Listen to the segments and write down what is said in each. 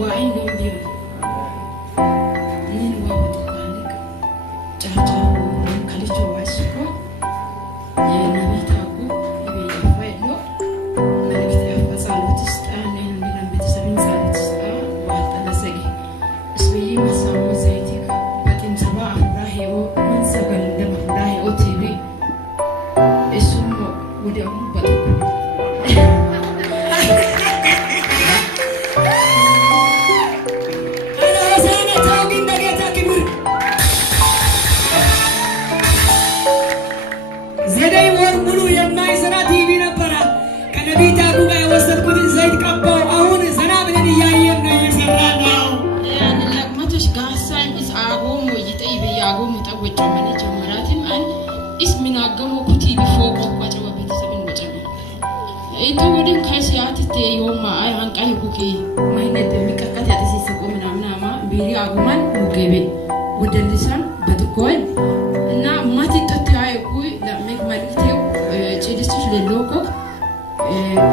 وعندهم بيوم إن وابتقالك جاجا كليتو واسكو نبي تاكو يبي يفعلو ملك تفصل وتستان من بتسبين ساعة تستان وحتى لسجي اسمي مسام زيتك بتم سبعة راهيو من سجل دم راهيو تيبي اسمه وديهم بتوكو itu udah kasih hati teh ma ay hangkai buki mainnya demi kakak hati si seko nama biri aguman bugebe udah lisan batu koin na mati tete ay kui la mek malik teh jadi sudah loko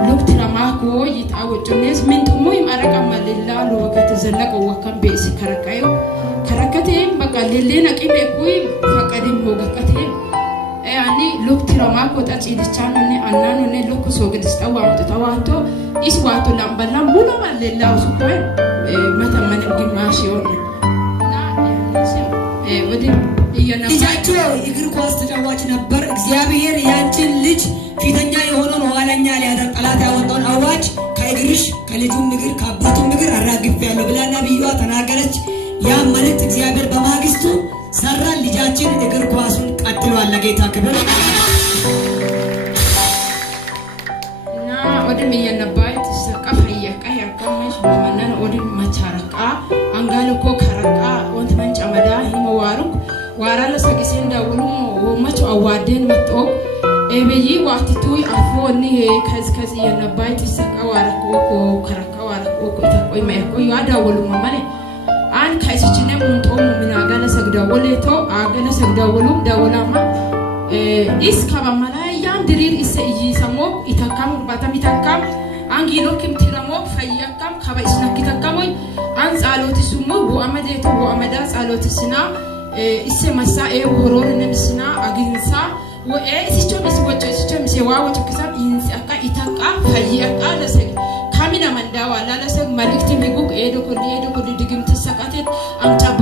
lok trama ko yit awo jones min tumoy maraka malilla lo wakati zallaka wakan be si karakayo karakate magalille na kibe kui fakadim mogakate يعني لوك ترى كنت أجيد الشانوني أنانوني لوك سوق تستوى متتواتو إسواتو لامبلا مولا لله سبحان متى ما نبغي ماشيون ودي ልጃቸው እግር ኳስ ተጫዋች ነበር እግዚአብሔር ያንቺን ልጅ ፊተኛ የሆነውን ኋለኛ ሊያደርግ ጠላት ያወጣውን አዋጅ ከእግርሽ ከልጁም እግር ከአባቱም እግር አራግፌያለሁ ብላ ነብዩዋ ተናገረች ያ ማለት እግዚአብሔር በማግስቱ ሰራ ልጃችን እግር ኳሱን ቀጥሏል ለጌታ ክብር እና ወደም የነባይት ሰቀፍ ይያቀያ ከመሽ በመነን ወደም ማቻረቃ አንጋልኮ ከረቃ ወንት መንጫ መዳ ሂመዋሩክ ዋራለ ሰቂሴን ዳውሉ ወመቹ አዋደን መጥቶ ኤበይ ዋትቱይ አፎኒ ከዝከዝ የነባይት ሰቀ ዋረኮ ከረቃ ዋረኮ ኢተቆይ ማይቆ ያዳውሉ ማማኔ አን ካይስችነ ሙንጦም ምን አጋለ ሰግዳወለቶ አጋለ ሰግዳወሉም ዳወላማ ኢስ ከበመላያም ድሪር ኢሰይ ሰሞ ኢታካም ባታም ኢታካም አንጊሎክም ትረሞ ፈያካም ከበስነክ ኢታካሞይ አን ጻሎት ሱሙ ወአመዴቶ ወአመዳ ጻሎት ስና ኢሰ መሳኤ ወሮር ነምስና አግንሳ ወኤ ኢስቾም ኢስወጭ ኢስቾም ሲዋወጭ ከሳብ ኢንሳካ ኢታካ ፈያካ ለሰግ ካሚና መንዳዋ ላለሰግ መልክት ሚጉቅ ኤዶ ኮዲ ድግም ተሰቃተት አምጫበ